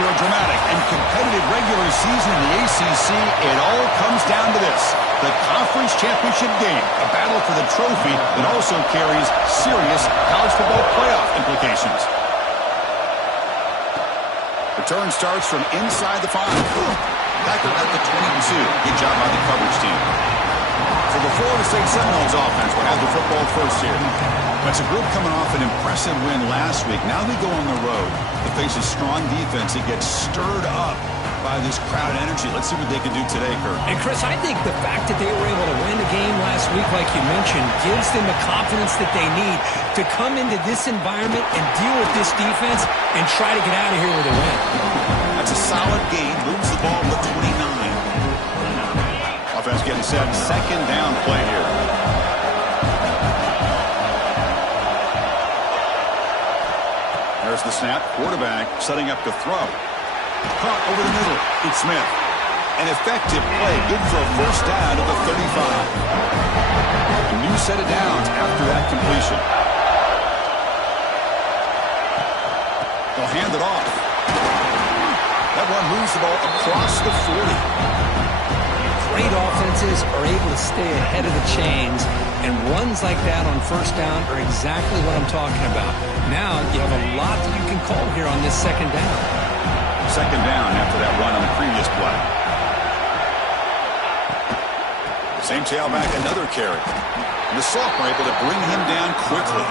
After a dramatic and competitive regular season in the ACC, it all comes down to this: the conference championship game, a battle for the trophy that also carries serious college football playoff implications. Return starts from inside the 5. Tackle at the 22. Good job by the coverage team. So the Florida State Seminoles offense will have the football first here. That's a group coming off an impressive win last week. Now they go on the road to face a strong defense that gets stirred up by this crowd energy. Let's see what they can do today, Kurt. And, Chris, I think the fact that they were able to win the game last week, like you mentioned, gives them the confidence that they need to come into this environment and deal with this defense and try to get out of here with a win. That's a solid game. Moves the ball to 29. Offense getting set. Second down play here. There's the snap. Quarterback setting up to throw. Caught over the middle. It's Smith. An effective play. Good for a first down to the 35. A new set of downs after that completion. They'll hand it off. That one moves the ball across the 40. Great offenses are able to stay ahead of the chains, and runs like that on first down are exactly what I'm talking about. Now you have a lot that you can call here on this second down. Second down after that run on the previous play. Same tailback, another carry. And the sophomore able to bring him down quickly.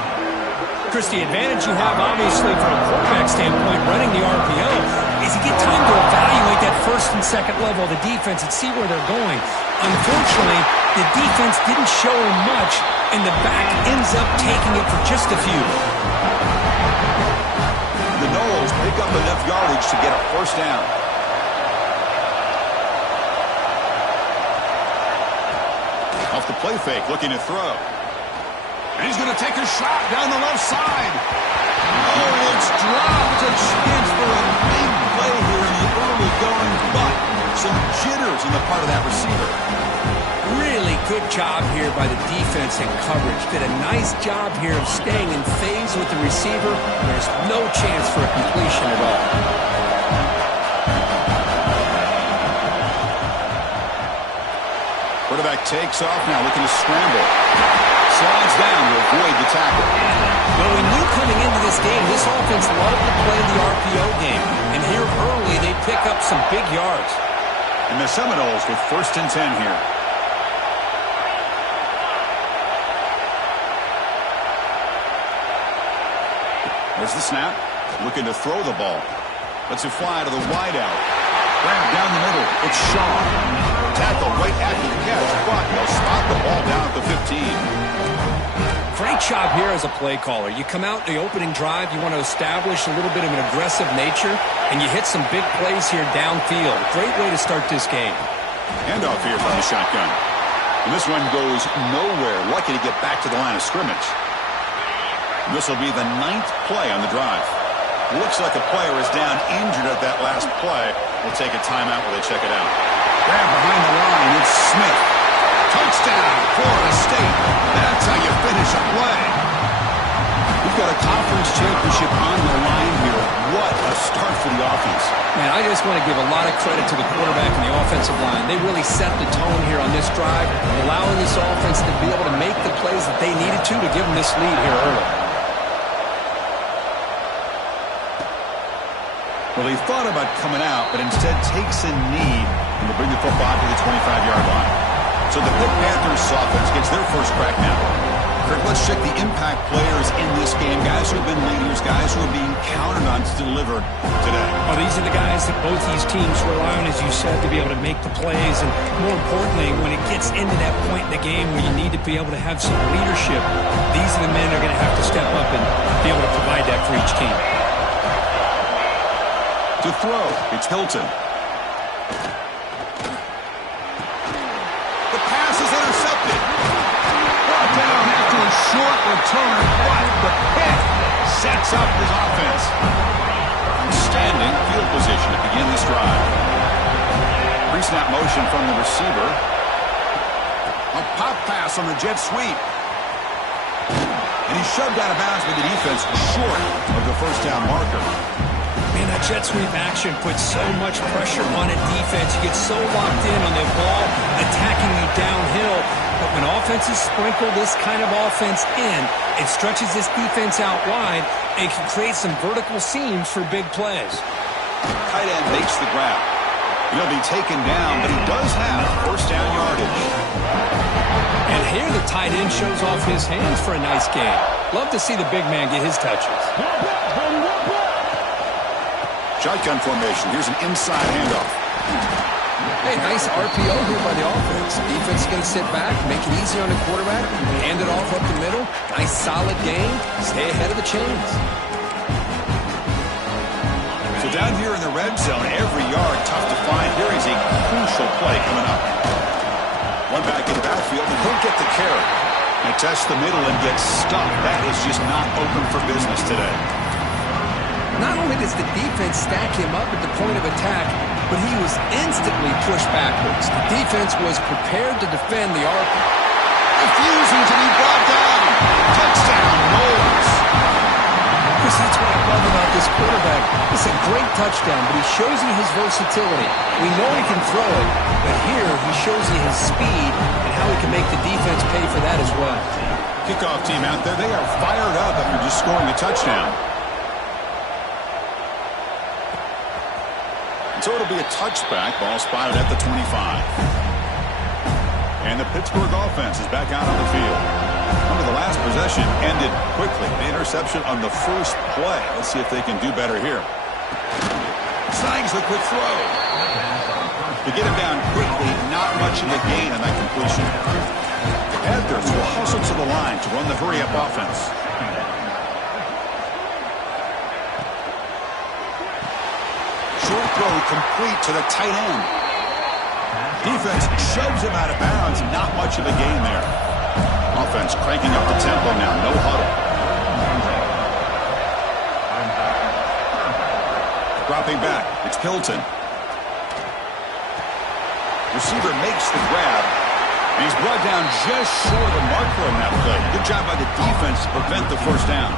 Chris, the advantage you have, obviously, from a quarterback standpoint, running the RPO, is you get time to evaluate that first and second level of the defense and see where they're going. Unfortunately, the defense didn't show him much, and the back ends up taking it for just a few. The Noles pick up enough yardage to get a first down. Off the play fake, looking to throw. And he's going to take a shot down the left side. Oh, it's dropped. A chance for a big play here in the early going, but some jitters on the part of that receiver. Really good job here by the defense and coverage. Did a nice job here of staying in phase with the receiver. There's no chance for a completion at all. Quarterback takes off now, looking to scramble. Slides down to avoid the tackle. Well, we knew coming into this game, this offense loved to play the RPO game. And here early, they pick up some big yards. And the Seminoles with first and 10 here. There's the snap. Looking to throw the ball. Lets it fly to the wideout. Grab down the middle. It's Shaw. Tackle right after the catch, but they'll spot the ball down at the 15. Great job here as a play caller. You come out in the opening drive, you want to establish a little bit of an aggressive nature, and you hit some big plays here downfield. Great way to start this game. Handoff here from the shotgun. And this one goes nowhere. Lucky to get back to the line of scrimmage. And this will be the 9th play on the drive. Looks like a player is down injured at that last play. We'll take a timeout while they check it out. Grab behind the line. It's Smith. Touchdown, Florida State. That's how you finish a play. We've got a conference championship on the line here. What a start for the offense. Man, I just want to give a lot of credit to the quarterback and the offensive line. They really set the tone here on this drive, allowing this offense to be able to make the plays that they needed to give them this lead here early. Well, he thought about coming out, but instead takes a knee and will bring the football to the 25-yard line. So the Pitt Panthers offense gets their first crack now. Kirk, let's check the impact players in this game. Guys who have been leaders, guys who are being counted on to deliver today. Well, these are the guys that both these teams rely on, as you said, to be able to make the plays. And more importantly, when it gets into that point in the game where you need to be able to have some leadership, these are the men that are going to have to step up and be able to provide that for each team. To throw, it's Hilton. The pass is intercepted. Brought down after a short return, but the pick sets up his offense. Outstanding field position to begin this drive. Pre-snap motion from the receiver. A pop pass on the jet sweep. And he's shoved out of bounds with the defense short of the first down marker. Man, that jet sweep action puts so much pressure on a defense. You get so locked in on the ball attacking you downhill. But when offenses sprinkle this kind of offense in, it stretches this defense out wide and can create some vertical seams for big plays. Tight end makes the grab. He'll be taken down, but he does have first down yardage. And here the tight end shows off his hands for a nice gain. Love to see the big man get his touches. Shotgun formation. Here's an inside handoff. Hey, nice RPO here by the offense. Defense is going to sit back, make it easy on the quarterback, hand it off up the middle. Nice solid gain. Stay ahead of the chains. So down here in the red zone, every yard tough to find. Here is a crucial play coming up. One back in the backfield, and he'll get the carry. And test the middle and get stuck. That is just not open for business today. Not only does the defense stack him up at the point of attack, but he was instantly pushed backwards. The defense was prepared to defend the arc. Refusing to be brought down. Touchdown, Noles. Chris, that's what I love about this quarterback. It's a great touchdown, but he shows you his versatility. We know he can throw it, but here he shows you his speed and how he can make the defense pay for that as well. Kickoff team out there, they are fired up after just scoring a touchdown. So it'll be a touchback. Ball spotted at the 25. And the Pittsburgh offense is back out on the field. Remember, the last possession ended quickly. The interception on the first play. Let's see if they can do better here. Snags the quick throw. To get him down quickly, not much of a gain on that completion. The Panthers will hustle to the line to run the hurry-up offense. Short throw complete to the tight end. Defense shoves him out of bounds. Not much of a gain there. Offense cranking up the tempo now. No huddle. Dropping back. It's Hilton. Receiver makes the grab. And he's brought down just short of the marker on that play. Good job by the defense to prevent the first down.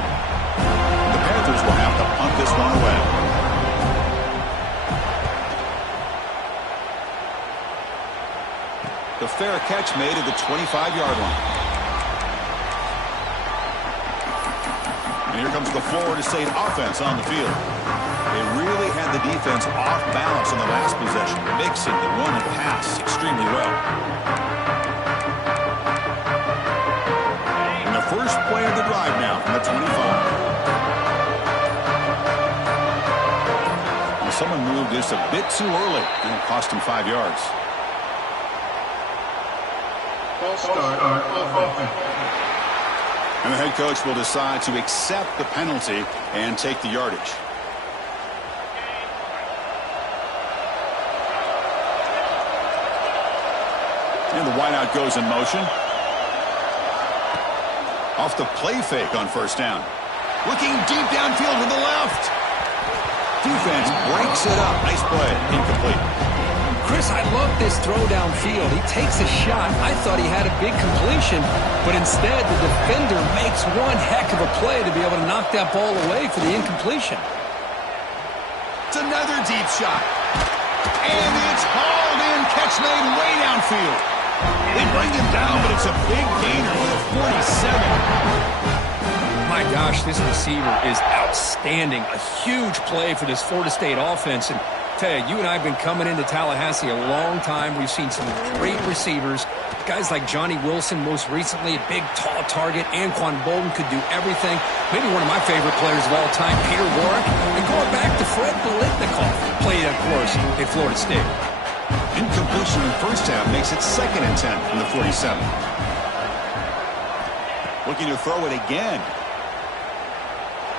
The Panthers will have to punt this one away. The fair catch made at the 25-yard line. And here comes the Florida State offense on the field. They really had the defense off balance on the last possession, mixing the run and pass extremely well. And the first play of the drive now from the 25. And someone moved this a bit too early, and it cost him 5 yards. And the head coach will decide to accept the penalty and take the yardage. And the wideout goes in motion. Off the play fake on first down. Looking deep downfield to the left. Defense breaks it up. Nice play. Incomplete. Chris, I love this throw downfield. He takes a shot. I thought he had a big completion, but instead the defender makes one heck of a play to be able to knock that ball away for the incompletion. It's another deep shot. And it's hauled in. Catch made way downfield. They bring him down, but it's a big gainer for the 47. My gosh, this receiver is outstanding. A huge play for this Florida State offense. And tell you and I have been coming into Tallahassee a long time. We've seen some great receivers. Guys like Johnny Wilson, most recently, a big, tall target. Anquan Bolden could do everything. Maybe one of my favorite players of all time, Peter Warrick. And going back to Fred Biletnikoff, played, of course, at Florida State. Incompletion in first half makes it 2nd and 10 from the 47. Looking to throw it again.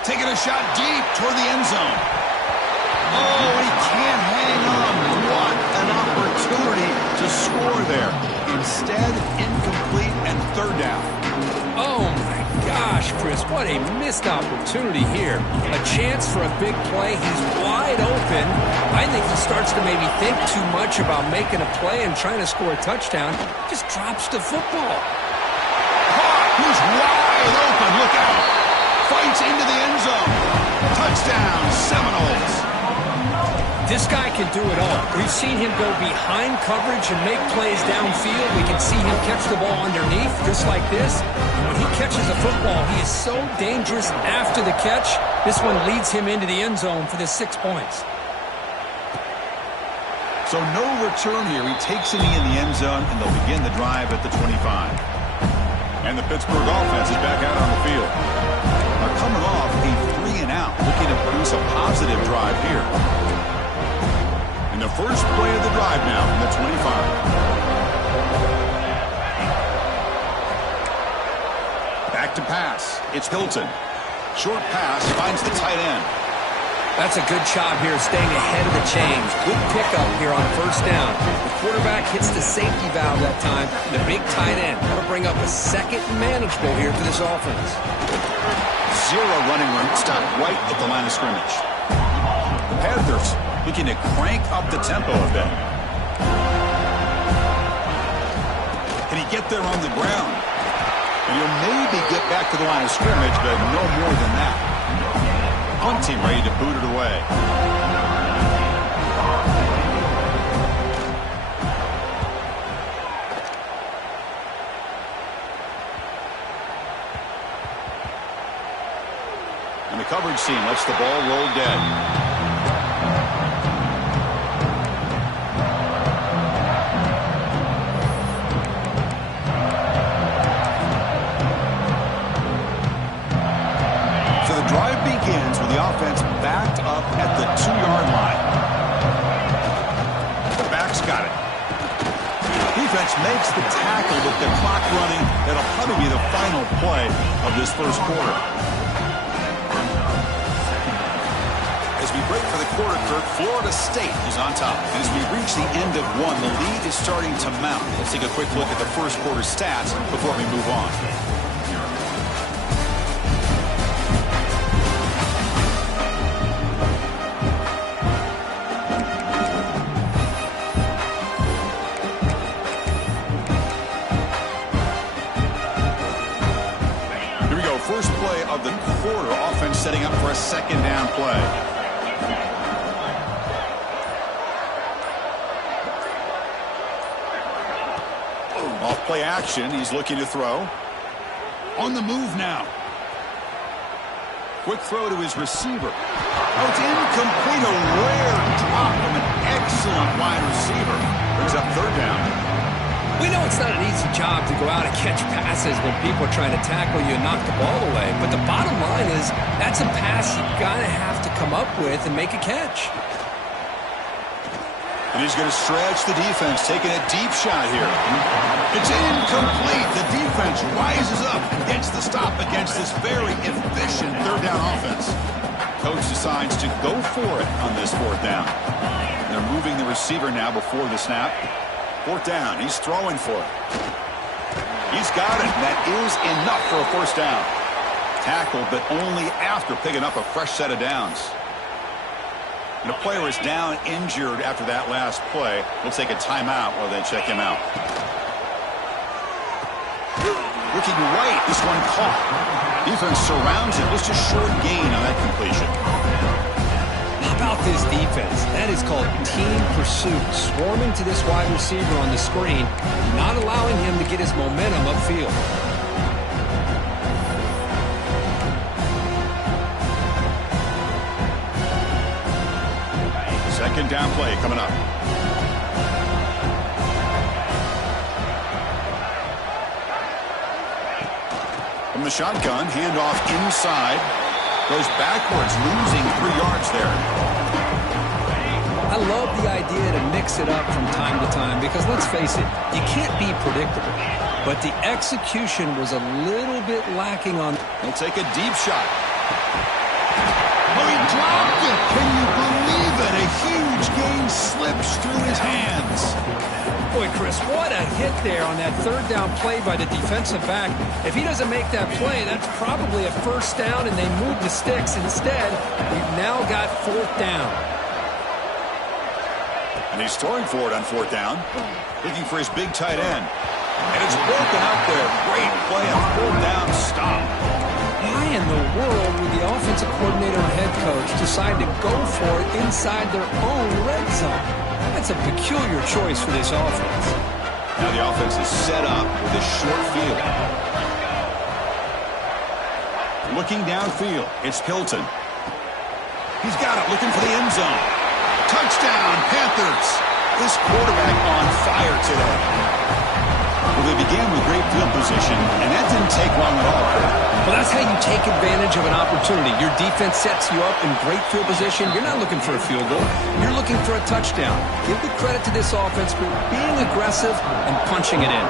Taking a shot deep toward the end zone. Oh, he can't hang on. What an opportunity to score there. Instead, incomplete and 3rd down. Oh, my gosh, Chris, what a missed opportunity here. A chance for a big play. He's wide open. I think he starts to maybe think too much about making a play and trying to score a touchdown. Just drops the football. Caught. He's wide open. Look out. Fights into the end zone. Touchdown, Seminoles. This guy can do it all. We've seen him go behind coverage and make plays downfield. We can see him catch the ball underneath, just like this. And when he catches a football, he is so dangerous after the catch. This one leads him into the end zone for the 6 points. So no return here. He takes a knee in the end zone, and they'll begin the drive at the 25. And the Pittsburgh offense is back out on the field. They're coming off a 3-and-out, looking to produce a positive drive here. And the first play of the drive now from the 25. Back to pass. It's Hilton. Short pass finds the tight end. That's a good job here staying ahead of the chains. Good pickup here on first down. The quarterback hits the safety valve that time. The big tight end. That'll bring up a second and manageable here for this offense. Zero running room. Stopped right at the line of scrimmage. The Panthers looking to crank up the tempo a bit. Can he get there on the ground? And he'll maybe get back to the line of scrimmage, but no more than that. Punt team ready to boot it away. And the coverage team lets the ball roll dead. Offense backed up at the 2-yard line. The back's got it. Defense makes the tackle with the clock running. That'll probably be the final play of this first quarter. As we break for the quarter, Kirk, Florida State is on top. And as we reach the end of one, the lead is starting to mount. Let's take a quick look at the first quarter stats before we move on. First play of the quarter, offense setting up for a second down play. Off play action, he's looking to throw. On the move now. Quick throw to his receiver. Oh, it's incomplete, a rare drop from an excellent wide receiver. Brings up third down. We know it's not an easy job to go out and catch passes when people are trying to tackle you and knock the ball away. But the bottom line is that's a pass you've got to have to come up with and make a catch. And he's going to stretch the defense, taking a deep shot here. It's incomplete. The defense rises up, gets the stop against this very efficient third down offense. Coach decides to go for it on this fourth down. They're moving the receiver now before the snap. Fourth down, he's throwing for it. He's got it, and that is enough for a first down. Tackled, but only after picking up a fresh set of downs. And the player is down injured after that last play. We'll take a timeout while they check him out. Looking right, this one caught. Defense surrounds him, just a short gain on that completion. How about this defense? That is called team pursuit. Swarming to this wide receiver on the screen, not allowing him to get his momentum upfield. Second down play coming up. From the shotgun, handoff inside. Goes backwards, losing 3 yards there. I love the idea to mix it up from time to time because, let's face it, you can't be predictable. But the execution was a little bit lacking on... He'll take a deep shot. Oh, he dropped it! Can you believe it? A huge gain slips through his hands. Boy, Chris, what a hit there on that third down play by the defensive back. If he doesn't make that play, that's probably a first down, and they move the sticks. Instead, we've now got fourth down. And he's throwing for it on fourth down. Looking for his big tight end. And it's broken up there. Great play on fourth down stop. why in the world would the offensive coordinator and head coach decide to go for it inside their own red zone? That's a peculiar choice for this offense. Now the offense is set up with a short field. Looking downfield, it's Hilton. He's got it, looking for the end zone. Touchdown, Panthers. This quarterback on fire today. Well, they began with great field position, and that didn't take long at all. Well, that's how you take advantage of an opportunity. Your defense sets you up in great field position. You're not looking for a field goal. You're looking for a touchdown. Give the credit to this offense for being aggressive and punching it in.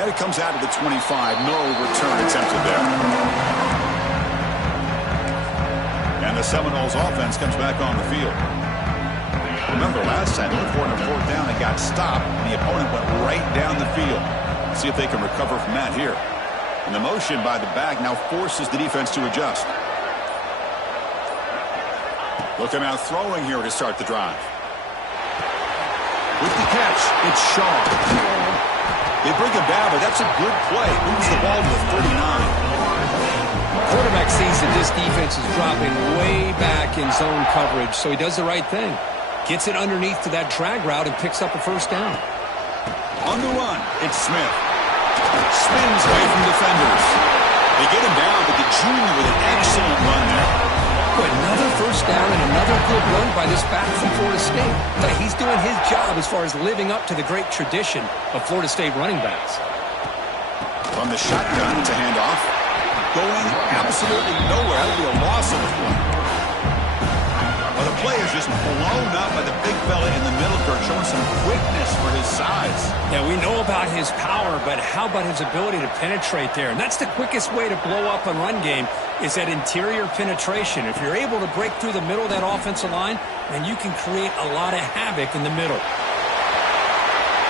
And it comes out of the 25. No return attempted there. And the Seminoles offense comes back on the field. Remember last time, they were 4 on 4th down and got stopped. The opponent went right down the field. See if they can recover from that here. And the motion by the back now forces the defense to adjust. Look at him out throwing here to start the drive. With the catch, it's Shaw. They bring him down, but that's a good play. Moves the ball to the 39. Quarterback sees that this defense is dropping way back in zone coverage, so he does the right thing. Gets it underneath to that drag route and picks up a first down. On the run, it's Smith. Spins away from defenders. They get him down, but the junior with an excellent run there. Another first down and another good run by this back from Florida State. He's doing his job as far as living up to the great tradition of Florida State running backs. From the shotgun to handoff. Going absolutely nowhere. That'll be a loss of the play. Well, the play is just blown up by the big fella in the middle, Kirk, showing some quickness for his size. Yeah, we know about his power, but how about his ability to penetrate there? And that's the quickest way to blow up a run game is that interior penetration. If you're able to break through the middle of that offensive line, then you can create a lot of havoc in the middle.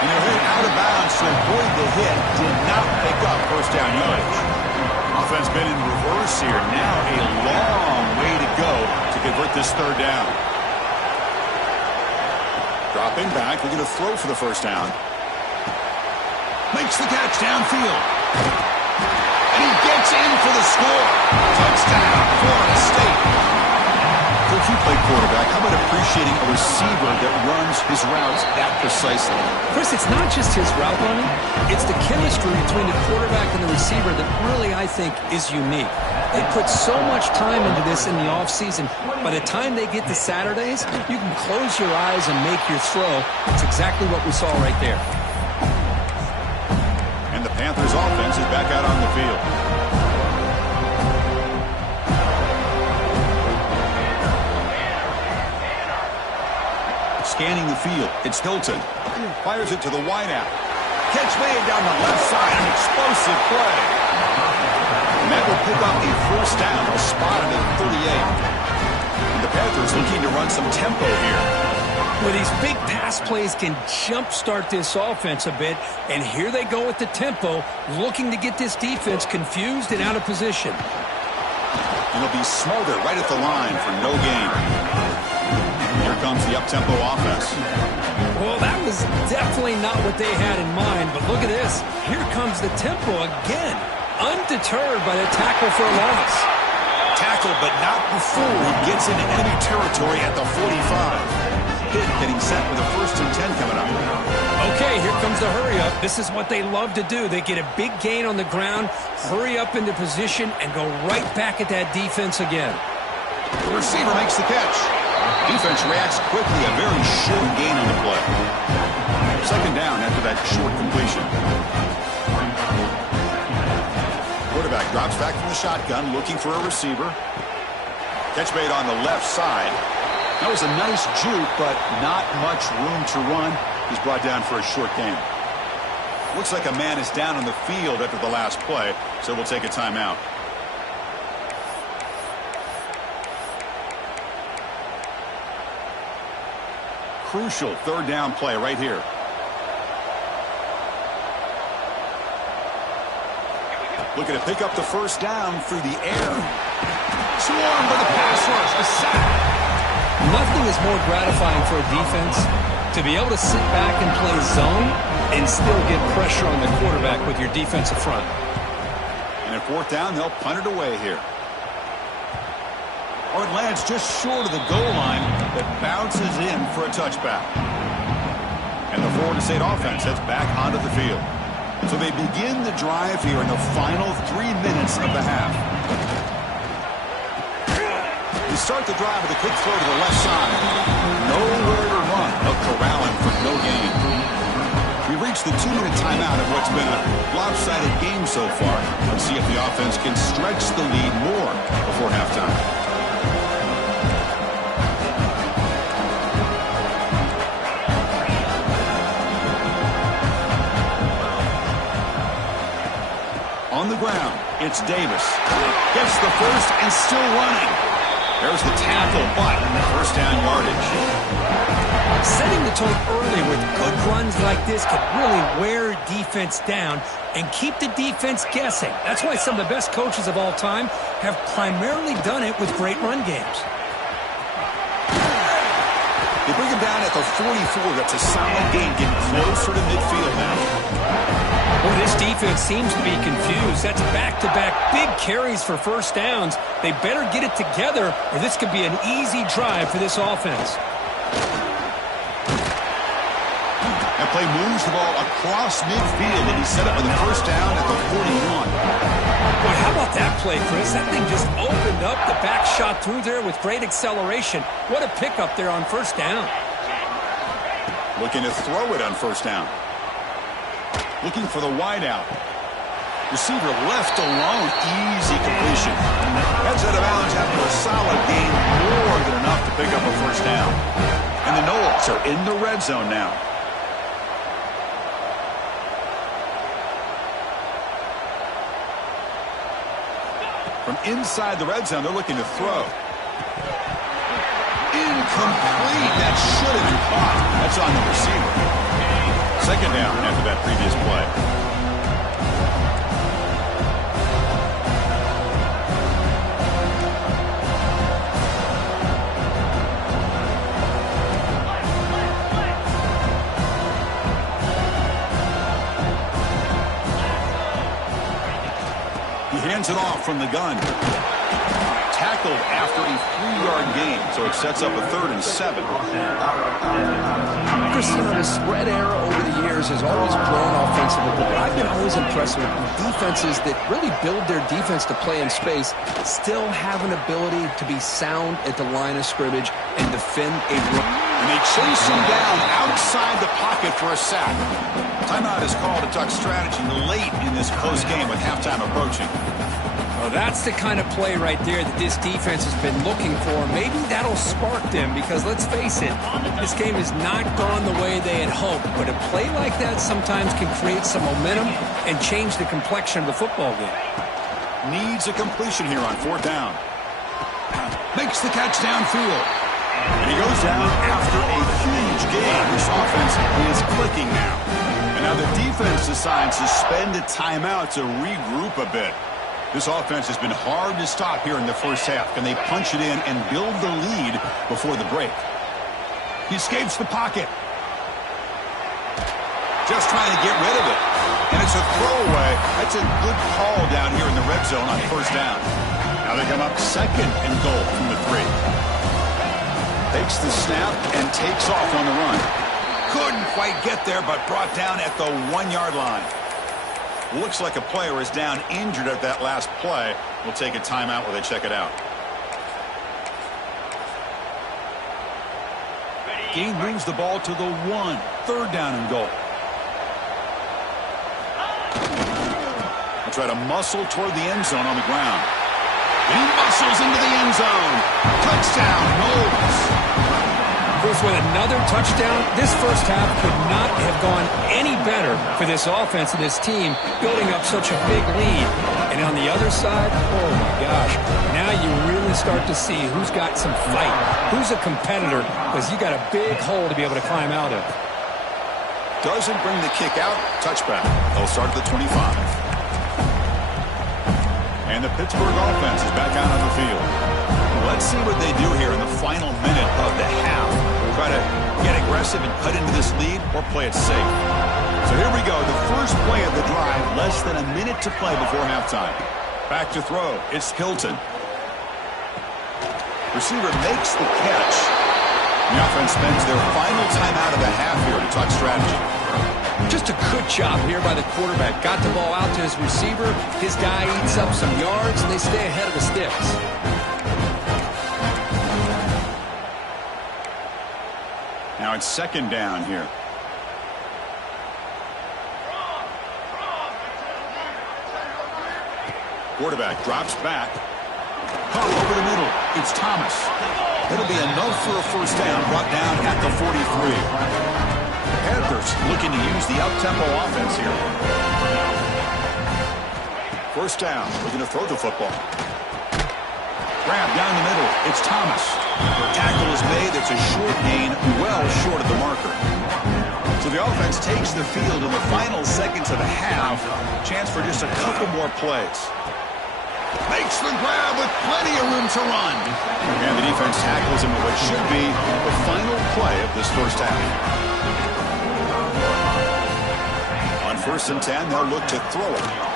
And they're hit out of bounds to avoid the hit. Did not pick up first down yardage. Offense been in reverse here. Now a long way to go to convert this third down. Dropping back, looking to throw for the first down. Makes the catch downfield. And he gets in for the score. Touchdown, Florida State. Coach, you play quarterback. How about appreciating a receiver that runs his routes that precisely? Chris, it's not just his route running. It's the chemistry between the quarterback and the receiver that really, I think, is unique. They put so much time into this in the offseason. By the time they get to Saturdays, you can close your eyes and make your throw. It's exactly what we saw right there. And the Panthers offense is back out on the field. Scanning the field, it's Hilton. Fires it to the wideout. Catch made down the left side, an explosive play. And that will pick up a first down, spotted at 38. And the Panthers looking to run some tempo here. Well, these big pass plays can jumpstart this offense a bit, and here they go with the tempo, looking to get this defense confused and out of position. And it'll be smarter right at the line for no gain. Here comes the up-tempo offense. Well, that was definitely not what they had in mind, but look at this. Here comes the tempo again, undeterred by the tackle for a loss. Tackle, but not before he gets into enemy territory at the 45. Hit getting set with a 1st and 10 coming up. Okay, here comes the hurry-up. This is what they love to do. They get a big gain on the ground, hurry up into position, and go right back at that defense again. The receiver makes the catch. Defense reacts quickly, a very short gain on the play. Second down after that short completion. Quarterback drops back from the shotgun, looking for a receiver. Catch made on the left side. That was a nice juke, but not much room to run. He's brought down for a short gain. Looks like a man is down on the field after the last play, so we'll take a timeout. Crucial third down play right here. Looking to pick up the first down through the air. Swarmed by the pass rush. A sack. Nothing is more gratifying for a defense to be able to sit back and play zone and still get pressure on the quarterback with your defensive front. And 4th down, they'll punt it away here. Or it lands just short of the goal line, that bounces in for a touchback. And the Florida State offense heads back onto the field. So they begin the drive here in the final 3 minutes of the half. They start the drive with a quick throw to the left side. Nowhere to run. A corralling for no gain. We reached the 2-minute timeout of what's been a lopsided game so far. Let's see if the offense can stretch the lead more before halftime. On the ground, it's Davis. Gets the first and still running. There's the tackle, but 1st down yardage. Setting the tone early with good runs like this can really wear defense down and keep the defense guessing. That's why some of the best coaches of all time have primarily done it with great run games. They bring him down at the 44. That's a solid gain, getting closer to midfield now. Well, this defense seems to be confused. That's back-to-back big carries for 1st downs. They better get it together, or this could be an easy drive for this offense. That play moves the ball across midfield, and he's set up with a 1st down at the 41. Boy, how about that play, Chris? That thing just opened up. The back shot through there with great acceleration. What a pickup there on 1st down. Looking to throw it on 1st down. Looking for the wideout. Receiver left alone. Easy completion. Heads out of bounds after a solid gain. More than enough to pick up a 1st down. And the Noles are in the red zone now. From inside the red zone, they're looking to throw. Incomplete. That should have been caught. That's on the receiver. 2nd down after that previous play. He hands it off from the gun. Tackled after a 3-yard gain, so it sets up a 3rd and 7. Christian, the spread era over the years has always grown offensively, but I've been always impressed with defenses that really build their defense to play in space, still have an ability to be sound at the line of scrimmage and defend a run. And they chase him down outside the pocket for a sack. Timeout is called to talk strategy late in this close game with halftime approaching. Well, that's the kind of play right there that this defense has been looking for. Maybe that'll spark them because, let's face it, this game has not gone the way they had hoped. But a play like that sometimes can create some momentum and change the complexion of the football game. Needs a completion here on 4th down. Makes the catch downfield. And he goes down after a huge gain. This offense is clicking now. And now the defense decides to spend a timeout to regroup a bit. This offense has been hard to stop here in the 1st half. Can they punch it in and build the lead before the break? He escapes the pocket. Just trying to get rid of it. And it's a throwaway. That's a good call down here in the red zone on 1st down. Now they come up 2nd and goal from the 3. Takes the snap and takes off on the run. Couldn't quite get there, but brought down at the 1-yard line. Looks like a player is down injured at that last play. We'll take a timeout while they check it out. Gain brings the ball to the 1. 3rd down and goal. They'll try to muscle toward the end zone on the ground. And he muscles into the end zone. Touchdown, Noles. With another touchdown, this 1st half could not have gone any better for this offense and this team, building up such a big lead. And on the other side, oh my gosh, now you really start to see who's got some fight, who's a competitor, because you got a big hole to be able to climb out of. Doesn't bring the kick out. Touchback. They'll start at the 25. And the Pittsburgh offense is back out on the field. Let's see what they do here in the final minute of the half. Try to get aggressive and cut into this lead or play it safe. So here we go. The first play of the drive, less than a minute to play before halftime. Back to throw. It's Hilton. Receiver makes the catch. The offense spends their final timeout of the half here to talk strategy. Just a good job here by the quarterback. Got the ball out to his receiver. His guy eats up some yards, and they stay ahead of the sticks. Now it's second down here. Quarterback drops back. Caught over the middle. It's Thomas. It'll be enough for a first down, brought down at the 43. The Panthers looking to use the up-tempo offense here. First down. Looking to throw the football. Grab down the middle. It's Thomas. The tackle is made. It's a short gain, well short of the marker. So the offense takes the field in the final seconds of the half. Chance for just a couple more plays. Makes the grab with plenty of room to run. And the defense tackles him at what should be the final play of this first half. On 1st and 10, they'll look to throw it.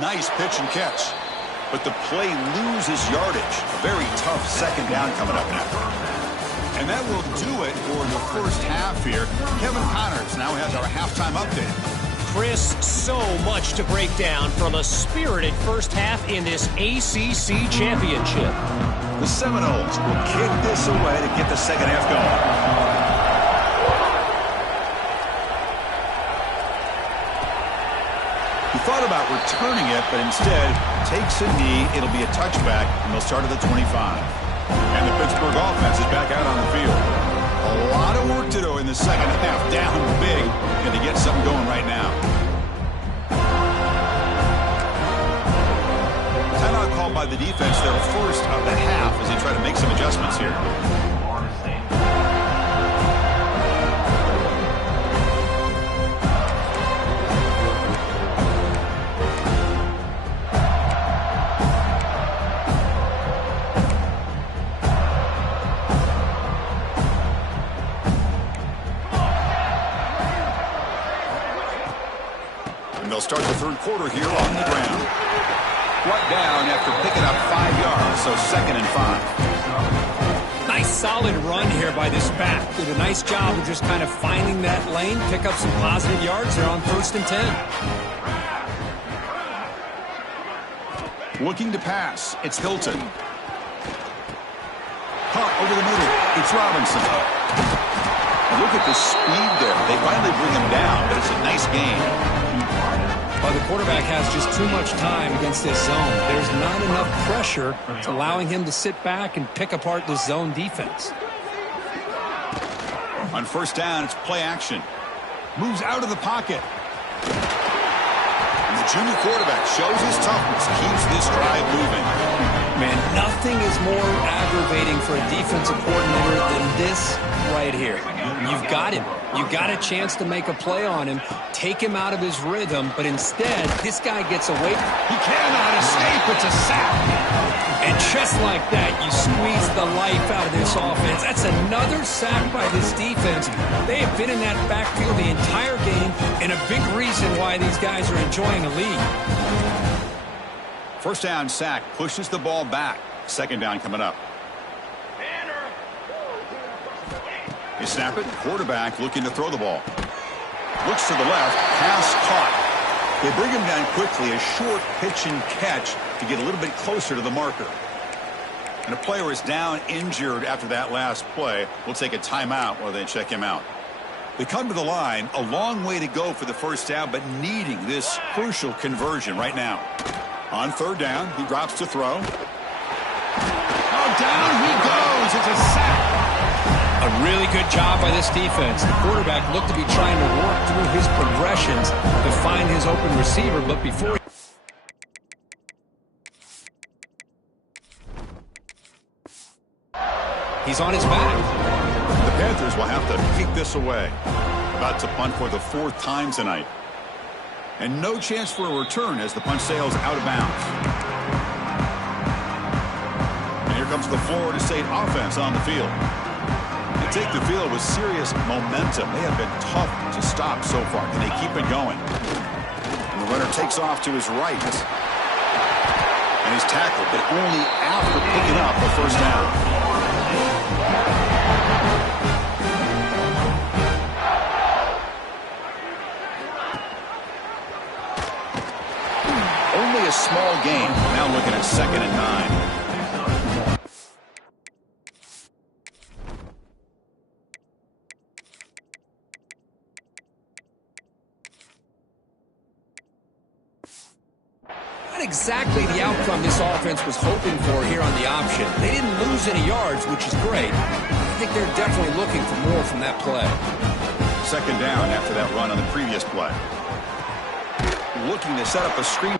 Nice pitch and catch. But the play loses yardage. A very tough second down coming up now. And that will do it for the first half here. Kevin Connors now has our halftime update. Chris, so much to break down from a spirited first half in this ACC championship. The Seminoles will kick this away to get the second half going. He thought about returning it, but instead takes a knee. It'll be a touchback, and they'll start at the 25. And the Pittsburgh offense is back out on the field. A lot of work to do in the second half. Down big, and they get something going right now. Timeout called by the defense, their first of the half, as they try to make some adjustments here. They'll start the third quarter here on the ground. Brought down after picking up 5 yards, so 2nd and 5. Nice solid run here by this back. Did a nice job of just kind of finding that lane, pick up some positive yards there on 1st and 10. Looking to pass, it's Hilton. Caught over the middle, it's Robinson. Look at the speed there. They finally bring him down, but it's a nice game. Well, the quarterback has just too much time against this zone. There's not enough pressure to allowing him to sit back and pick apart this zone defense. On 1st down, it's play action. Moves out of the pocket. And the junior quarterback shows his toughness, keeps this drive moving. Man, nothing is more aggravating for a defensive coordinator than this right here. You've got him. You've got a chance to make a play on him, take him out of his rhythm, but instead, this guy gets away. He cannot escape. It's a sack. And just like that, you squeeze the life out of this offense. That's another sack by this defense. They have been in that backfield the entire game, and a big reason why these guys are enjoying a lead. 1st down sack, pushes the ball back. 2nd down coming up. You snap it, quarterback looking to throw the ball. Looks to the left, pass caught. They bring him down quickly, a short pitch and catch to get a little bit closer to the marker. And a player is down injured after that last play. We'll take a timeout while they check him out. They come to the line, a long way to go for the 1st down, but needing this crucial conversion right now. On 3rd down, he drops to throw. Oh, down he goes. It's a sack. A really good job by this defense. The quarterback looked to be trying to work through his progressions to find his open receiver, but before he's on his back. The Panthers will have to kick this away. About to punt for the 4th time tonight. And no chance for a return as the punt sails out of bounds. And here comes the Florida State offense on the field. They take the field with serious momentum. They have been tough to stop so far. Can they keep it going? And the runner takes off to his right. And he's tackled, but only after picking up the 1st down. Only a small gain. Now looking at 2nd and 9. Not exactly the outcome this offense was hoping for here on the option. They didn't lose any yards, which is great. I think they're definitely looking for more from that play. 2nd down after that run on the previous play. Looking to set up a screen.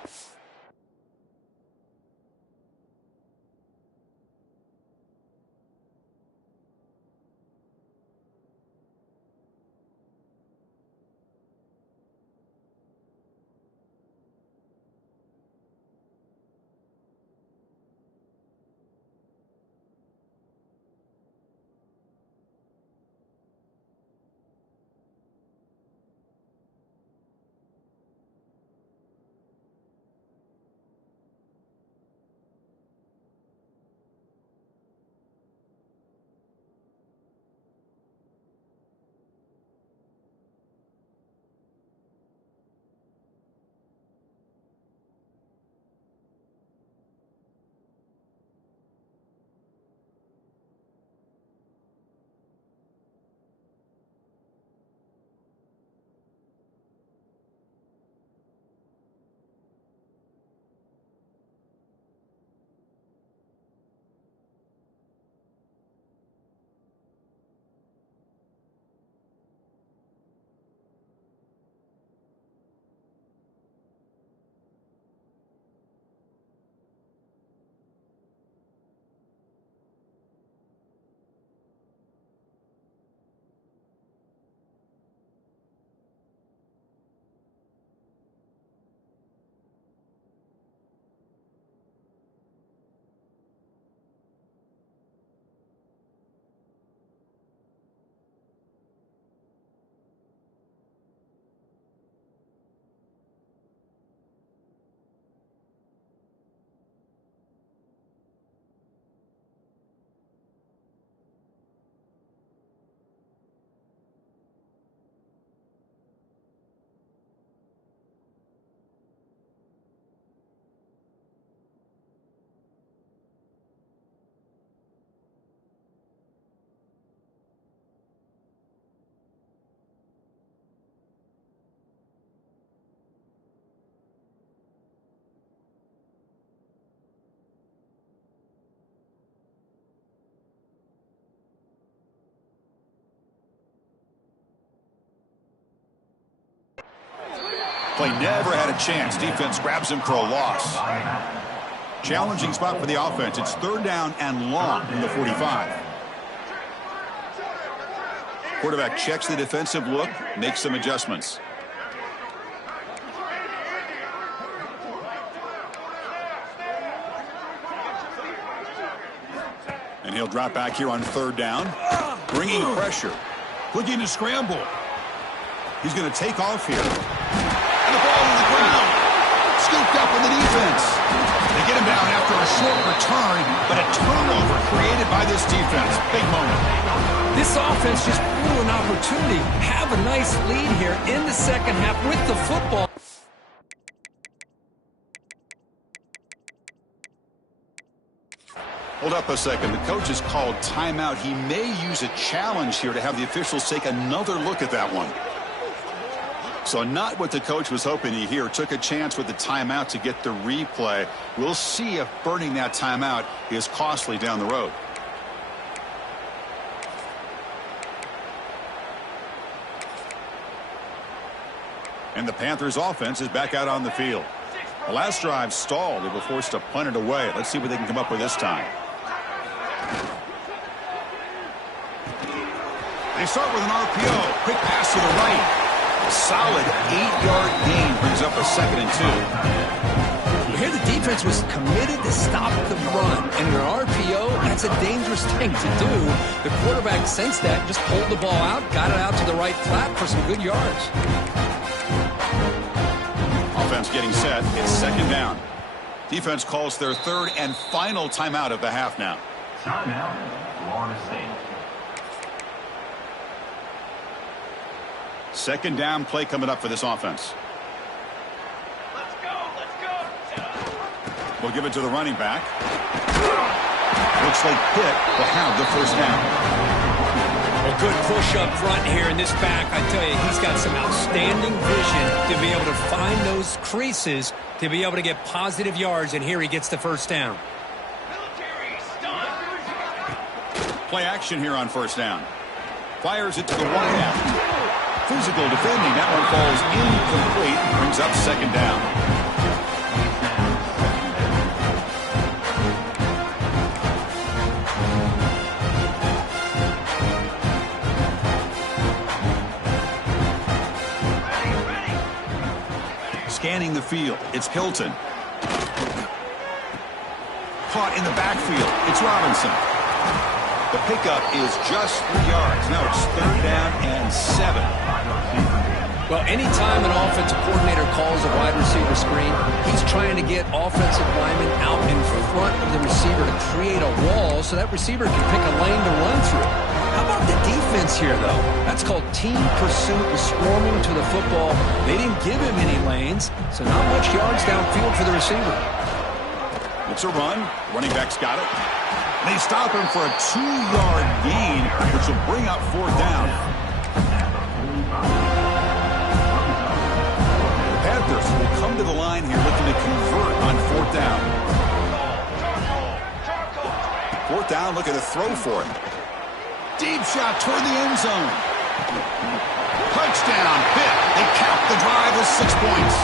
Play never had a chance. Defense grabs him for a loss. Challenging spot for the offense. It's 3rd down and long from the 45. Quarterback checks the defensive look, makes some adjustments. And he'll drop back here on 3rd down, bringing pressure, looking to scramble. He's going to take off here. And the ball to the ground. Scooped up in the defense. They get him down after a short return, but a turnover created by this defense. Big moment. This offense just blew an opportunity. Have a nice lead here in the second half with the football. Hold up a second. The coach has called timeout. He may use a challenge here to have the officials take another look at that one. So not what the coach was hoping to hear. Took a chance with the timeout to get the replay. We'll see if burning that timeout is costly down the road. And the Panthers offense is back out on the field. The last drive stalled. They were forced to punt it away. Let's see what they can come up with this time. They start with an RPO. Quick pass to the right. A solid 8-yard gain brings up a 2nd and 2. Here the defense was committed to stop the run. And an RPO, that's a dangerous thing to do. The quarterback sensed that, just pulled the ball out, got it out to the right flat for some good yards. Offense getting set. It's 2nd down. Defense calls their 3rd and final timeout of the half now. Timeout, Florida State. 2nd down play coming up for this offense. Let's go. We'll give it to the running back. Looks like Pitt will have the 1st down. A good push up front here in this back. I tell you, he's got some outstanding vision to be able to find those creases to be able to get positive yards, and here he gets the 1st down. Play action here on 1st down. Fires it to the wideout. Physical defending. That one falls incomplete. Brings up 2nd down. Scanning the field. It's Hilton. Caught in the backfield. It's Robinson. The pickup is just 3 yards. Now it's 3rd down and 7. Well, anytime an offensive coordinator calls a wide receiver screen, he's trying to get offensive linemen out in front of the receiver to create a wall so that receiver can pick a lane to run through. How about the defense here, though? That's called team pursuit and swarming to the football. They didn't give him any lanes, so not much yards downfield for the receiver. It's a run. Running back's got it. They stop him for a 2-yard gain, which will bring up 4th down. The Panthers will come to the line here looking to convert on 4th down. 4th down, looking to throw for it. Deep shot toward the end zone. Touchdown, Pitt. They cap the drive with 6 points.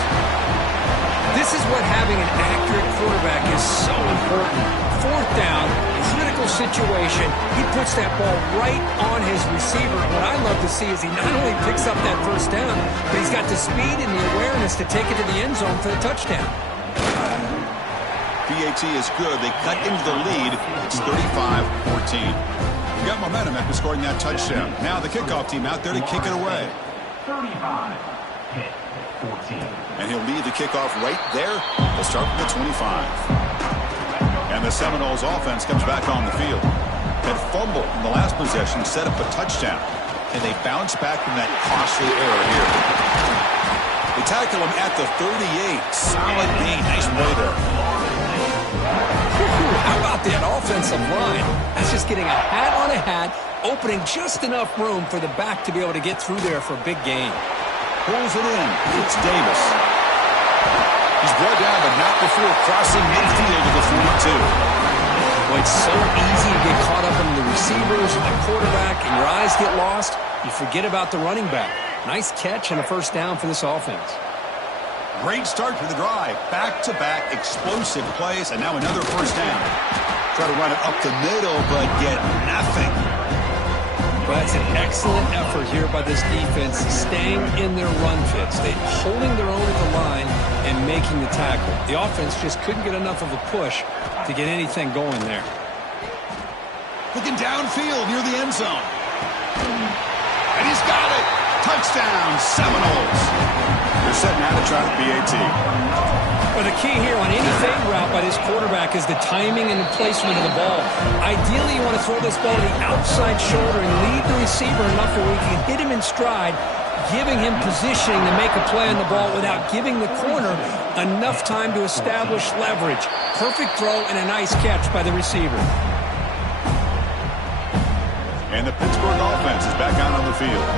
This is what having an accurate quarterback is so important. 4th down, critical situation. He puts that ball right on his receiver. What I love to see is he not only picks up that 1st down, but he's got the speed and the awareness to take it to the end zone for the touchdown. PAT is good. They cut into the lead. It's 35-14. We got momentum after scoring that touchdown. Now the kickoff team out there to kick it away. 35, Pitt, 14. And he'll lead the kickoff right there. They'll start with the 25. And the Seminoles offense comes back on the field. That fumble in the last possession set up a touchdown. And they bounce back from that costly error here. They tackle him at the 38. Solid gain. Nice play there. How about that offensive line? That's just getting a hat on a hat, opening just enough room for the back to be able to get through there for a big gain. Pulls it in. It's Davis. He's brought down, but not before crossing midfield to the 42. Well, it's so easy to get caught up in the receivers and the quarterback, and your eyes get lost. You forget about the running back. Nice catch and a 1st down for this offense. Great start to the drive. Back-to-back explosive plays, and now another first down. Try to run it up the middle, but get nothing. Well, that's an excellent effort here by this defense, staying in their run fits. They're holding their own at the line and making the tackle. The offense just couldn't get enough of a push to get anything going there. Looking downfield near the end zone. And he's got it. Touchdown, Seminoles. They're setting out to try the PAT. Well, the key here on any fade route by this quarterback is the timing and the placement of the ball. Ideally, you want to throw this ball to the outside shoulder and lead the receiver enough where you can hit him in stride, giving him positioning to make a play on the ball without giving the corner enough time to establish leverage. Perfect throw and a nice catch by the receiver. And the Pittsburgh offense is back out on the field.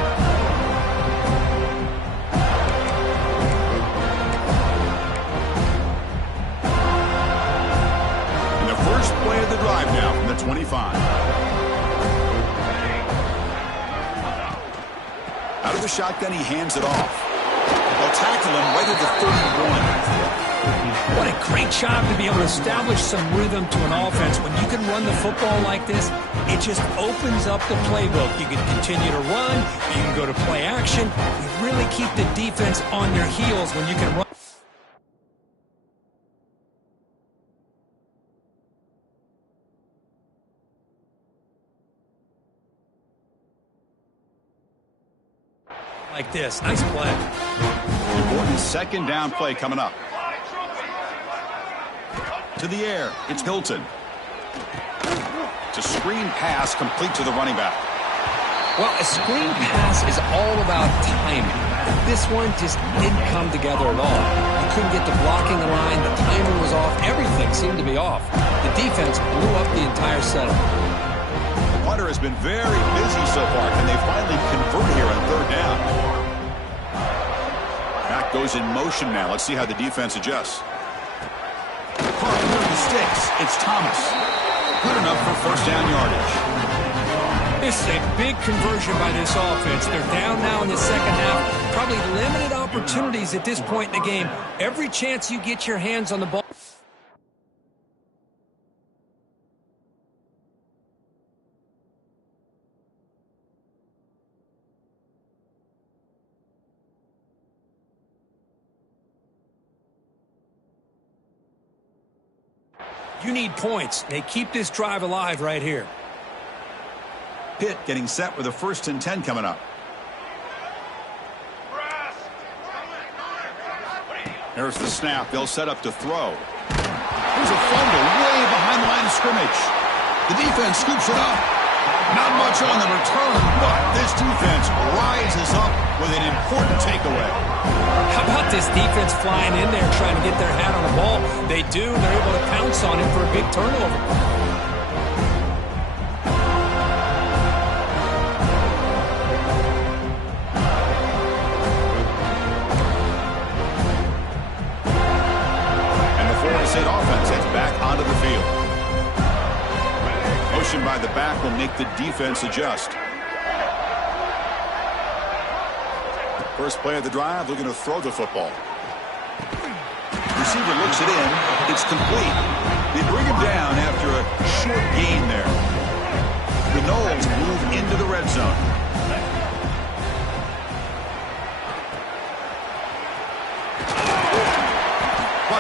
First play of the drive now from the 25. Out of the shotgun, he hands it off. They'll tackle him right at the 31. What a great job to be able to establish some rhythm to an offense. When you can run the football like this, it just opens up the playbook. You can continue to run. You can go to play action. You really keep the defense on their heels when you can run like this. Nice play. Important second down play coming up. To the air, it's Hilton. It's a screen pass complete to the running back. Well, a screen pass is all about timing. This one just didn't come together at all. You couldn't get the blocking the line. The timing was off. Everything seemed to be off. The defense blew up the entire setup. The punter has been very busy so far. Can they finally convert here on third down? Back goes in motion now. Let's see how the defense adjusts. Caught under the sticks. It's Thomas. Good enough for first down yardage. This is a big conversion by this offense. They're down now in the second half. Probably limited opportunities at this point in the game. Every chance you get your hands on the ball. You need points. They keep this drive alive right here. Pitt getting set with a 1st and 10 coming up. There's the snap. They'll set up to throw. There's a fumble way behind the line of scrimmage. The defense scoops it up. Not much on the return, but this defense rises up with an important takeaway. How about this defense flying in there trying to get their hat on the ball? They do. They're able to pounce on him for a big turnover. State offense heads back onto the field. Motion by the back will make the defense adjust. First play of the drive, looking to throw the football. Receiver looks it in. It's complete. They bring him down after a short gain there. The Noles move into the red zone.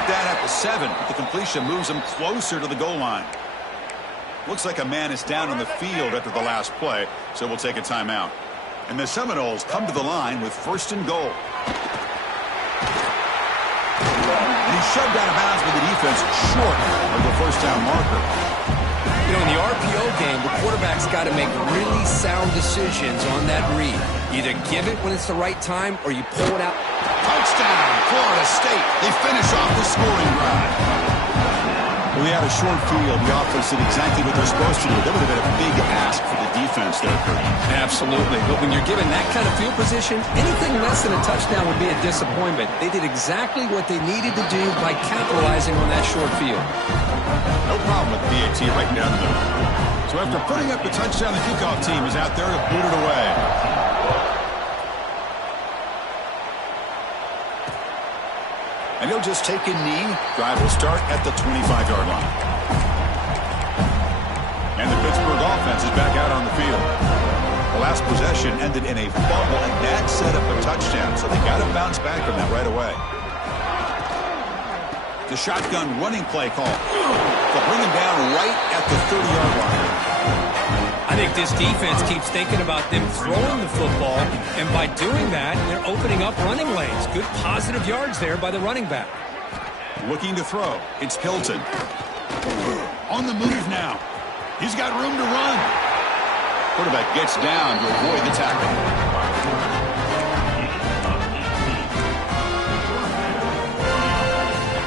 That at the 7. The completion moves him closer to the goal line. Looks like a man is down on the field after the last play, so we'll take a timeout. And the Seminoles come to the line with 1st and goal. And he's shoved out of bounds with the defense short of the first down marker. You know, in the RPO game, the quarterback's got to make really sound decisions on that read. Either give it when it's the right time or you pull it out. Touchdown, Florida State. They finish off the scoring drive. We had a short field. The offense did exactly what they're supposed to do. That would have been a big ask for the defense there, Kurt. Absolutely. But when you're given that kind of field position, anything less than a touchdown would be a disappointment. They did exactly what they needed to do by capitalizing on that short field. No problem with the PAT right down the middle. So after putting up the touchdown, the kickoff team is out there to boot it away. And he'll just take a knee. Drive will start at the 25-yard line. And the Pittsburgh offense is back out on the field. The last possession ended in a fumble, and that set up a touchdown, so they got to bounce back from that right away. The shotgun running play call. They'll bring him down right at the 30-yard line. I think this defense keeps thinking about them throwing the football, and by doing that, they're opening up running lanes. Good positive yards there by the running back. Looking to throw. It's Hilton. On the move now. He's got room to run. Quarterback gets down to avoid the tackle.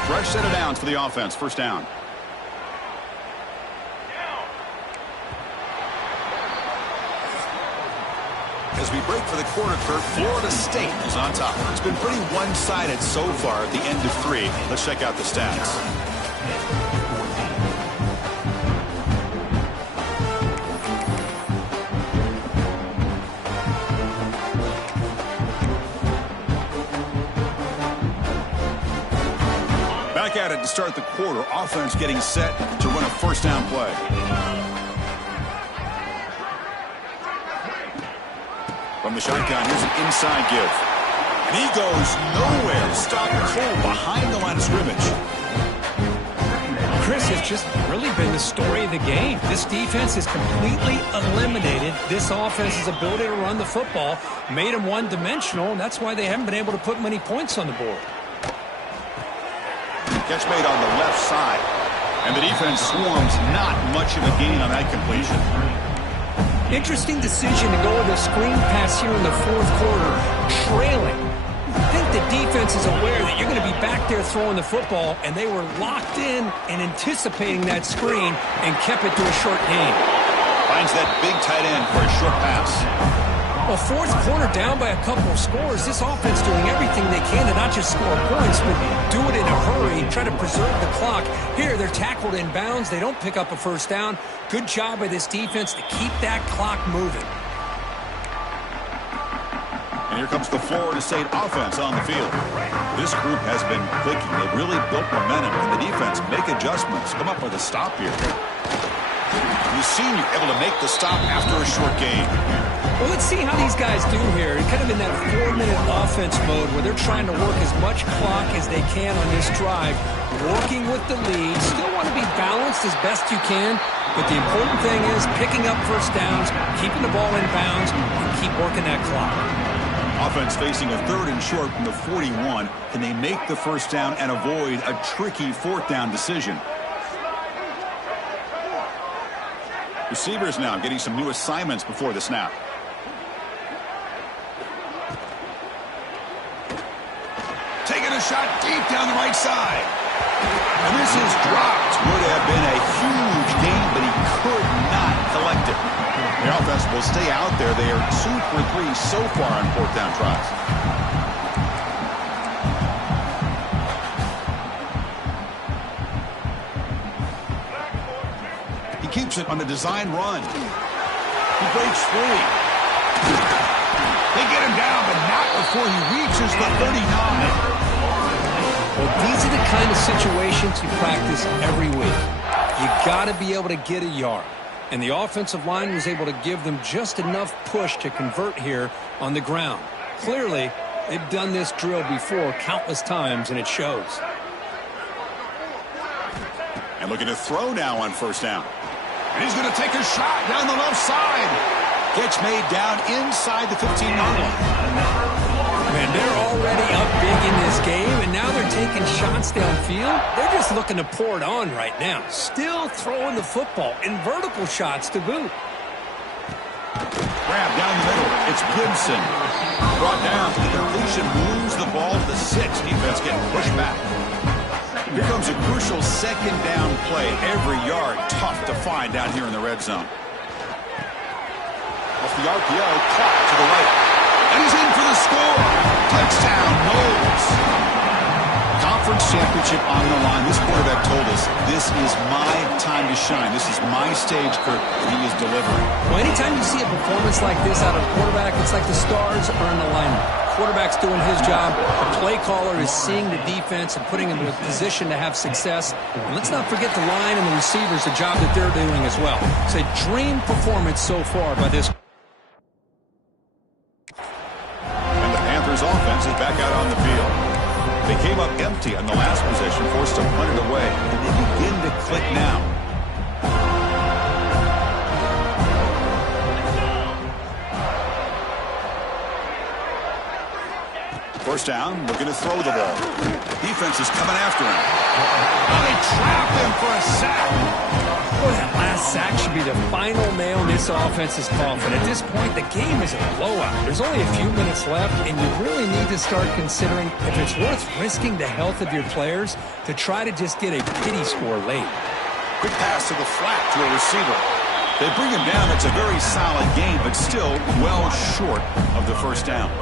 Fresh set of downs for the offense. First down. As we break for the quarter, Kurt, Florida State is on top. It's been pretty one-sided so far at the end of 3. Let's check out the stats. Back at it to start the quarter. Offense getting set to run a first down play. From the shotgun, here's an inside give. And he goes nowhere. Stopped cold behind the line of scrimmage. Chris, has just really been the story of the game. This defense has completely eliminated this offense's ability to run the football, made them one-dimensional, and that's why they haven't been able to put many points on the board. Catch made on the left side. And the defense swarms, not much of a gain on that completion. Interesting decision to go with a screen pass here in the fourth quarter, trailing. I think the defense is aware that you're going to be back there throwing the football, and they were locked in and anticipating that screen and kept it to a short gain. Finds that big tight end for a short pass. Well, fourth quarter down by a couple of scores. This offense doing everything they can to not just score points, but do it in a hurry, try to preserve the clock. Here, they're tackled in bounds. They don't pick up a first down. Good job by this defense to keep that clock moving. And here comes the Florida State offense on the field. This group has been clicking. They've really built momentum, and the defense make adjustments. Come up with a stop here. The senior able to make the stop after a short gain. Well, let's see how these guys do here. Kind of in that 4-minute offense mode where they're trying to work as much clock as they can on this drive, working with the lead. Still want to be balanced as best you can, but the important thing is picking up first downs, keeping the ball in bounds, and keep working that clock. Offense facing a 3rd and short from the 41. Can they make the first down and avoid a tricky 4th down decision? Receivers now getting some new assignments before the snap. Taking a shot deep down the right side. And this is dropped. Would have been a huge gain, but he could not collect it. The offense will stay out there. They are 2 for 3 so far on 4th down tries. He keeps it on the design run. He breaks free. They get him down, but not before he reaches the 39. Well, these are the kind of situations you practice every week. You got to be able to get a yard. And the offensive line was able to give them just enough push to convert here on the ground. Clearly, they've done this drill before countless times, and it shows. And looking to throw now on first down. And he's going to take a shot down the left side. Catch made down inside the 15-yard line. Man, they're already up big in this game, and now they're taking shots downfield. They're just looking to pour it on right now. Still throwing the football in vertical shots to boot. Grab down the middle. It's Gibson. Brought down to the completion. Moves the ball to the 6. Defense getting pushed back. Here comes a crucial 2nd down play. Every yard tough to find down here in the red zone. Off the RPO, clock to the right. And he's in for the score. Touchdown, Noles. Conference championship on the line. This quarterback told us, this is my time to shine. This is my stage, Kurt, and he is delivering. Well, anytime you see a performance like this out of a quarterback, it's like the stars are in alignment. quarterback's doing his job. The play caller is seeing the defense and putting them in a position to have success. And let's not forget the line and the receivers, the job that they're doing as well. It's a dream performance so far by this. And the Panthers offense is back out on the field. They came up empty on the last possession, forced to punt it away. And they begin to click now. First down, looking to throw the ball. Defense is coming after him. Oh, they trap him for a sack. Boy, that last sack should be the final nail in this offense's coffin. At this point, the game is a blowout. There's only a few minutes left, and you really need to start considering if it's worth risking the health of your players to try to just get a pity score late. Quick pass to the flat to a receiver. They bring him down. It's a very solid game, but still well short of the first down.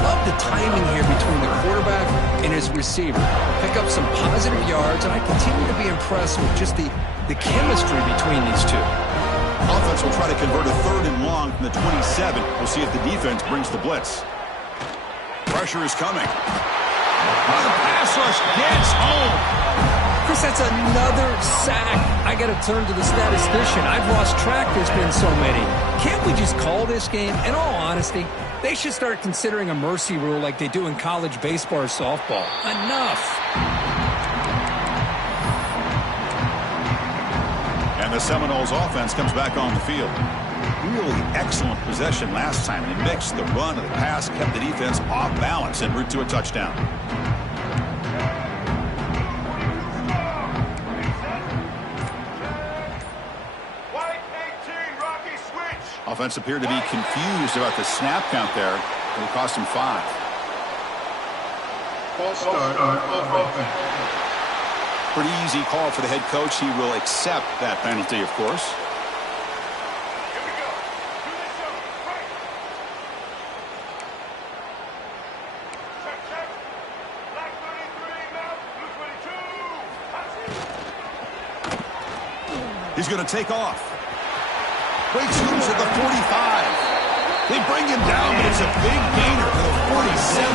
Love the timing here between the quarterback and his receiver. Pick up some positive yards, and I continue to be impressed with just the chemistry between these two. Offense will try to convert a 3rd and long from the 27. We'll see if the defense brings the blitz. Pressure is coming. Oh, the pass rush gets home. Chris, that's another sack. I got to turn to the statistician. I've lost track. There's been so many. Can't we just call this game? In all honesty, they should start considering a mercy rule like they do in college baseball or softball. Enough. And the Seminoles offense comes back on the field. Really excellent possession last time. They mixed the run and the pass, kept the defense off balance en route to a touchdown. Offense appeared to be confused about the snap count there. It will cost him 5. False start on offense. Pretty easy call for the head coach. He will accept that penalty, of course. Here we go. Do this show. Right. Check. Black 33, mount. Blue 22. He's going to take off. Breaks loose at the 45. They bring him down, but it's a big gainer to the 47.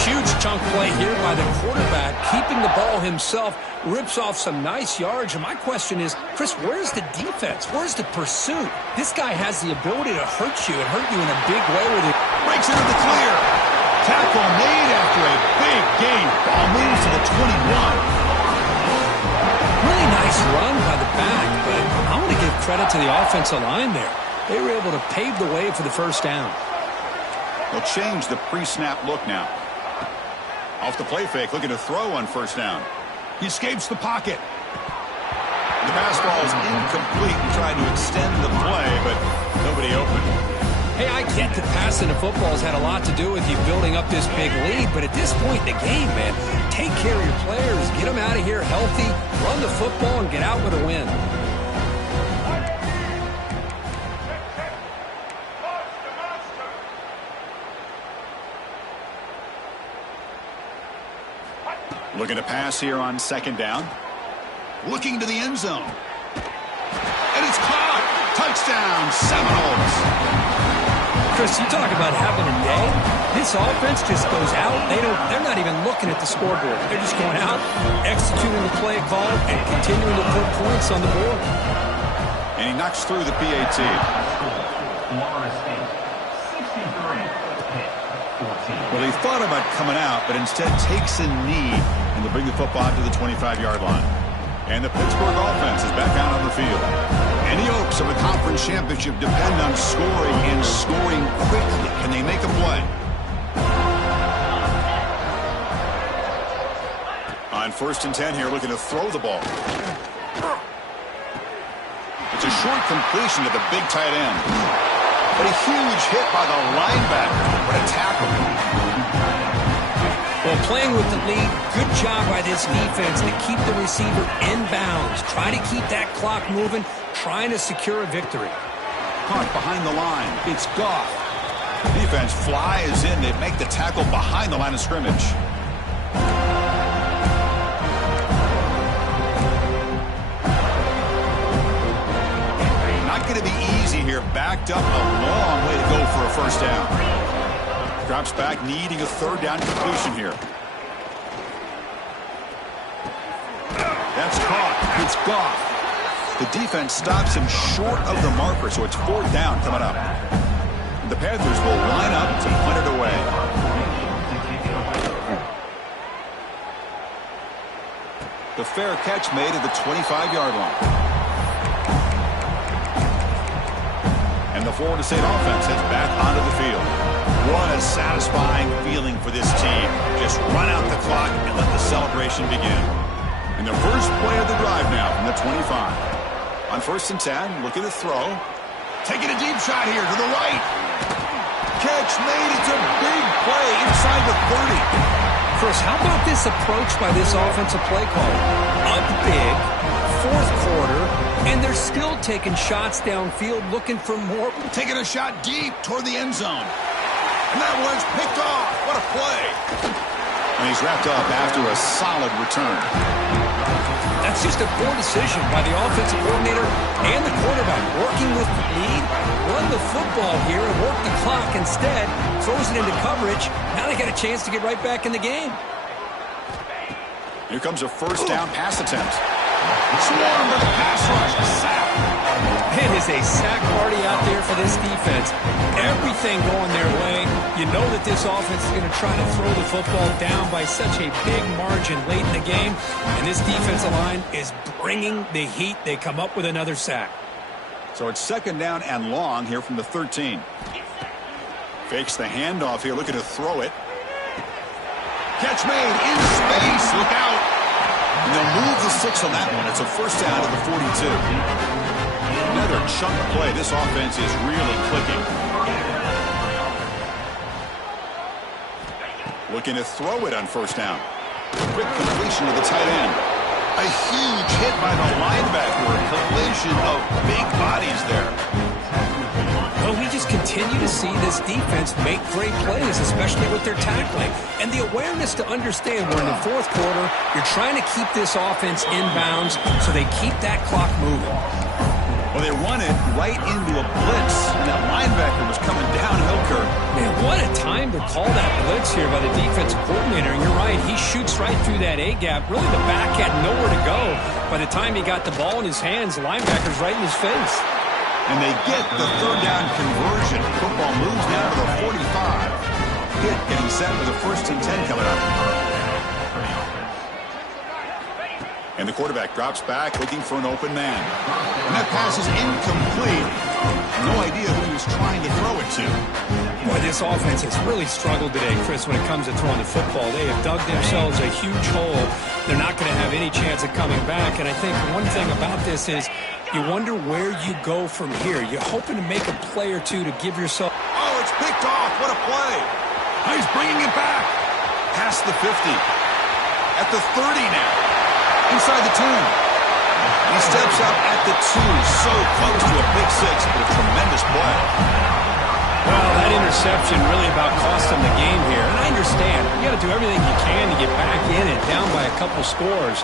Huge chunk play here by the quarterback, keeping the ball himself, rips off some nice yards. And my question is, Chris, where's the defense? Where's the pursuit? This guy has the ability to hurt you and hurt you in a big way with it. Breaks into the clear. Tackle made after a big gain. Ball moves to the 21. Really nice run by the back, but I want to give credit to the offensive line there. They were able to pave the way for the first down. They'll change the pre-snap look now. Off the play fake, looking to throw on first down. He escapes the pocket. The pass ball is incomplete and tried to extend the play, but nobody open. Hey, I get that passing the football has had a lot to do with you building up this big lead, but at this point in the game, man, take care of your players, get them out of here healthy, run the football, and get out with a win. Looking to pass here on second down. Looking to the end zone. And it's caught. Touchdown, Seminoles. Chris, you talk about having a day. This offense just goes out. They're not even looking at the scoreboard. They're just going out, executing the play call, and continuing to put points on the board. And he knocks through the PAT. Florida State, 63. Pitt, 14. Well, he thought about coming out, but instead takes a knee, and they'll bring the football to the 25-yard line. And the Pittsburgh offense is back out on the field. Any hopes of a conference championship depend on scoring and scoring quickly. Can they make a play? On 1st and 10 here, looking to throw the ball. It's a short completion to the big tight end. But a huge hit by the linebacker. What a tackle. Well, playing with the lead, good job by this defense to keep the receiver in bounds. Try to keep that clock moving, trying to secure a victory. Caught behind the line. It's Goff. Defense flies in. They make the tackle behind the line of scrimmage. Not going to be easy here. Backed up a long way to go for a first down. drops back, needing a third down completion here. That's caught. It's Goff. The defense stops him short of the marker, so it's fourth down coming up. The Panthers will line up to punt it away. The fair catch made at the 25-yard line. And the Florida State offense heads back onto the field. What a satisfying feeling for this team. Just run out the clock and let the celebration begin. And the first play of the drive now from the 25. On 1st and 10, look at the throw. Taking a deep shot here to the right. Catch made. It's a big play inside the 30. Chris, how about this approach by this offensive play caller? Up big, fourth quarter, and they're still taking shots downfield looking for more. Taking a shot deep toward the end zone. And that one's picked off. What a play. And he's wrapped up after a solid return. That's just a poor decision by the offensive coordinator and the quarterback. Working with the lead, run the football here and work the clock instead. Throws it into coverage. Now they got a chance to get right back in the game. Here comes a first down pass attempt. Swarmed by the pass rush. A sack. It is a sack party out there for this defense. Everything going their way. You know that this offense is going to try to throw the football down by such a big margin late in the game. And this defensive line is bringing the heat. They come up with another sack. So it's second down and long here from the 13. Fakes the handoff here, looking to throw it. Catch made in space. Look out. And they'll move the 6 on that one. It's a first down to the 42. Another chunk play. This offense is really clicking. Looking to throw it on first down. Quick completion to the tight end. A huge hit by the linebacker. A collision of big bodies there. Well, we just continue to see this defense make great plays, especially with their tackling. And the awareness to understand we're in the fourth quarter, you're trying to keep this offense in bounds so they keep that clock moving. Well, they run it right into a blitz, and that linebacker was coming downhill, Kurt. Man, what a time to call that blitz here by the defensive coordinator. And you're right, he shoots right through that A-gap. Really, the back had nowhere to go. By the time he got the ball in his hands, the linebacker's right in his face. And they get the third down conversion. Football moves now to the 45. Hit getting set with a 1st and 10 coming up. And the quarterback drops back looking for an open man. And that pass is incomplete. No idea who he was trying to throw it to. Boy, this offense has really struggled today, Chris, when it comes to throwing the football. They have dug themselves a huge hole. They're not going to have any chance of coming back. And I think one thing about this is you wonder where you go from here. You're hoping to make a play or two to give yourself. Oh, it's picked off. What a play. He's bringing it back. Past the 50. At the 30 now. Inside the 10. He steps up at the 2. So close to a pick 6, but a tremendous play. Well, that interception really about cost them the game here. And I understand. You got to do everything you can to get back in it, down by a couple scores.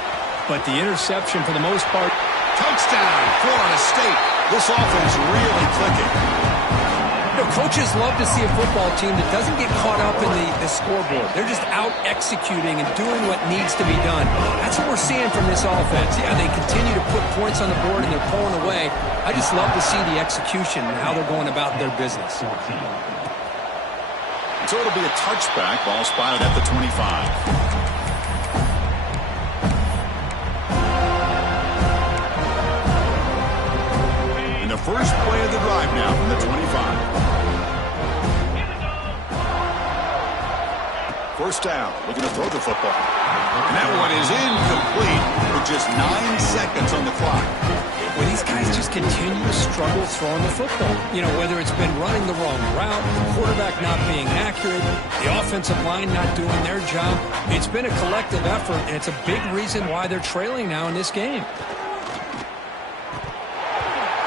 But the interception, for the most part. Touchdown, Florida State. This offense really clicking. You know, coaches love to see a football team that doesn't get caught up in the scoreboard. They're just out executing and doing what needs to be done. That's what we're seeing from this offense. Yeah, they continue to put points on the board and they're pulling away. I just love to see the execution and how they're going about their business. So it'll be a touchback. Ball spotted at the 25. First play of the drive now from the 25. First down, looking to throw the football. And that one is incomplete with just 9 seconds on the clock. Well, these guys just continue to struggle throwing the football. You know, whether it's been running the wrong route, the quarterback not being accurate, the offensive line not doing their job. It's been a collective effort, and it's a big reason why they're trailing now in this game.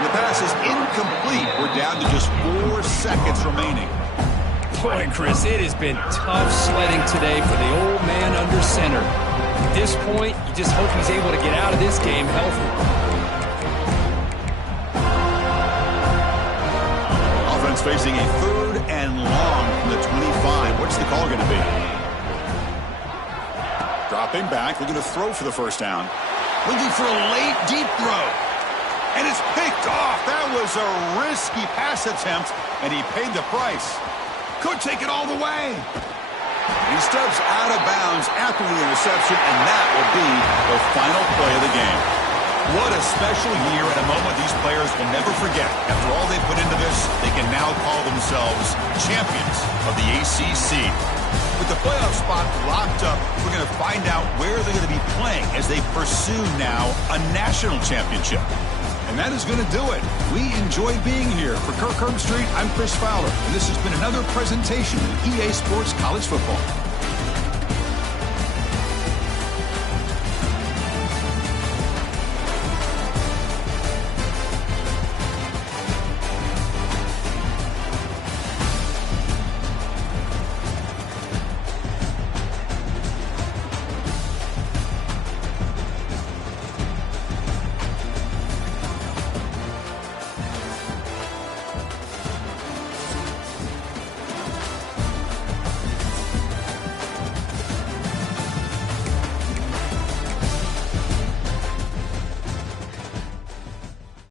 The pass is incomplete. We're down to just 4 seconds remaining. Boy, Chris, it has been tough sledding today for the old man under center. At this point, you just hope he's able to get out of this game healthy. It's facing a 3rd and long from the 25. What's the call going to be? Dropping back, looking to throw for the first down. Looking for a late, deep throw. And it's picked off. That was a risky pass attempt, and he paid the price. Could take it all the way. He steps out of bounds after the interception, and that will be the final play of the game. What a special year and a moment these players will never forget. After all they put into this, they can now call themselves champions of the ACC. With the playoff spot locked up, we're going to find out where they're going to be playing as they pursue now a national championship. And that is going to do it. We enjoyed being here. For Kirk Herbstreit, I'm Chris Fowler, and this has been another presentation of EA Sports College Football.